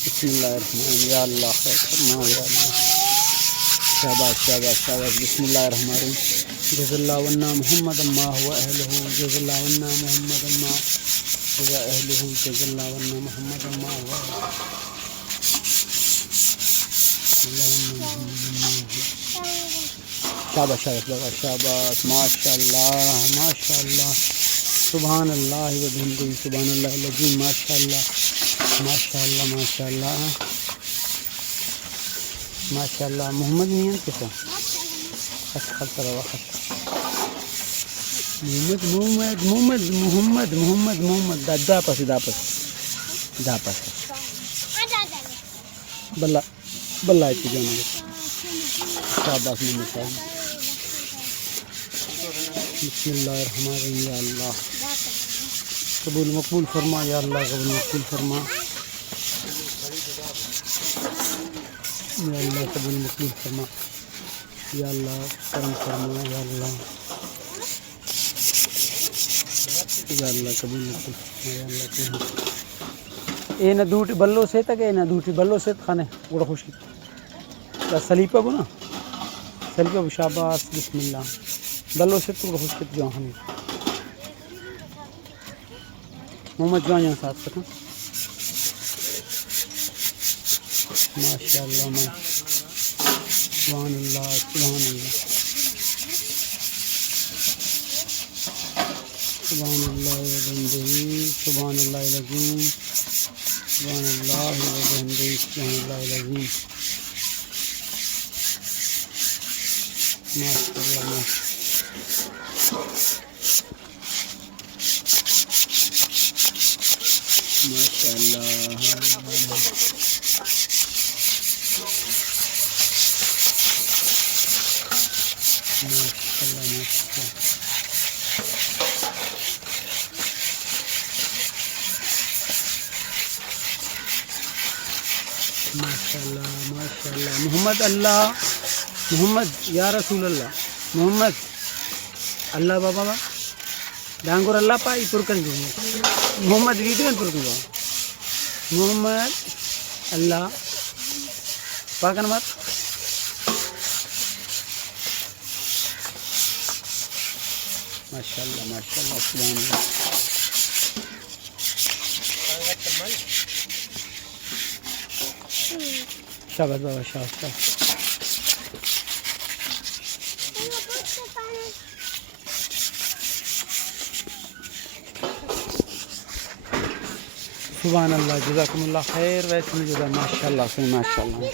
बिस्मिल्लाहिर्रहमानिर्रहीम। या अल्लाह खैर फरमा या अल्लाह। शाबाश शाबाश शाबाश। बिस्मिल्लाहिर्रहमानिर्रहीम। जज़ल्लाहु अन्ना मुहम्मदन मा हुवा अहलुहु। जज़ल्लाहु अन्ना मुहम्मदन मा हुवा अहलुहु। जज़ल्लाहु अन्ना मुहम्मदन मा हुवा शाबाश शाबाश शाबाश शाबाश। माशाअल्लाह माशाअल्लाह। सुभान अल्लाह व बिहम्दिही सुभानल्लाहिल अज़ीम। माशाअल्लाह माशाअल्लाह माशाअल्लाह माशाअल्लाह। मोहम्मद मियां किसे खस खस रवा खस मोहम्मद मोहम्मद मोहम्मद मोहम्मद मोहम्मद मोहम्मद दापस दापस दापस बल्ला बल्ला इतनी जाने शाबाश मोहम्मद साहब। बिस्मिल्लाहिर्रहमानिर्रहीम। या अल्लाह कबूल मकबूल फरमा या अल्लाह कबूल मकबूल फरमा या अल्लाह कबूल मकबूल फरमा या अल्लाह करम फरमा या अल्लाह कबूल मकबूल फरमा या अल्लाह कबूल। ए ना दूटी बल्लो से तक ए ना दूटी बल्लो से खाने बड़ा खुशी सलीपा को ना सलीपा शाबाश। बिस्मिल्लाह बल्लो से तो खुश के जाओ हम मोहम्मद जान साथ का माशाअल्लाह सुभानअल्लाह सुभानअल्लाह सुभानअल्लाह व बिहम्दिही सुभानल्लाहिल अज़ीम सुभानअल्लाह व बिहम्दिही सुभानल्लाहिल अज़ीम। माशाअल्लाह माशाअल्लाह माशाअल्लाह। मोहम्मद अल्लाह मोहम्मद या रसूल अल्लाह मोहम्मद अल्लाह बाबा डांगोर अल्लाह पाई पुरकन मोहम्मद वीडियो पुरकन मोहम्मद अल्लाह पाकन मत माशाअल्लाह माशाअल्लाह सुभानअल्लाह। शाबाश बाबा शाबाश। सुभान अल्लाह जज़ाकुमुल्लाह खैर। वैसे मुझे माशाअल्लाह से माशाअल्लाह।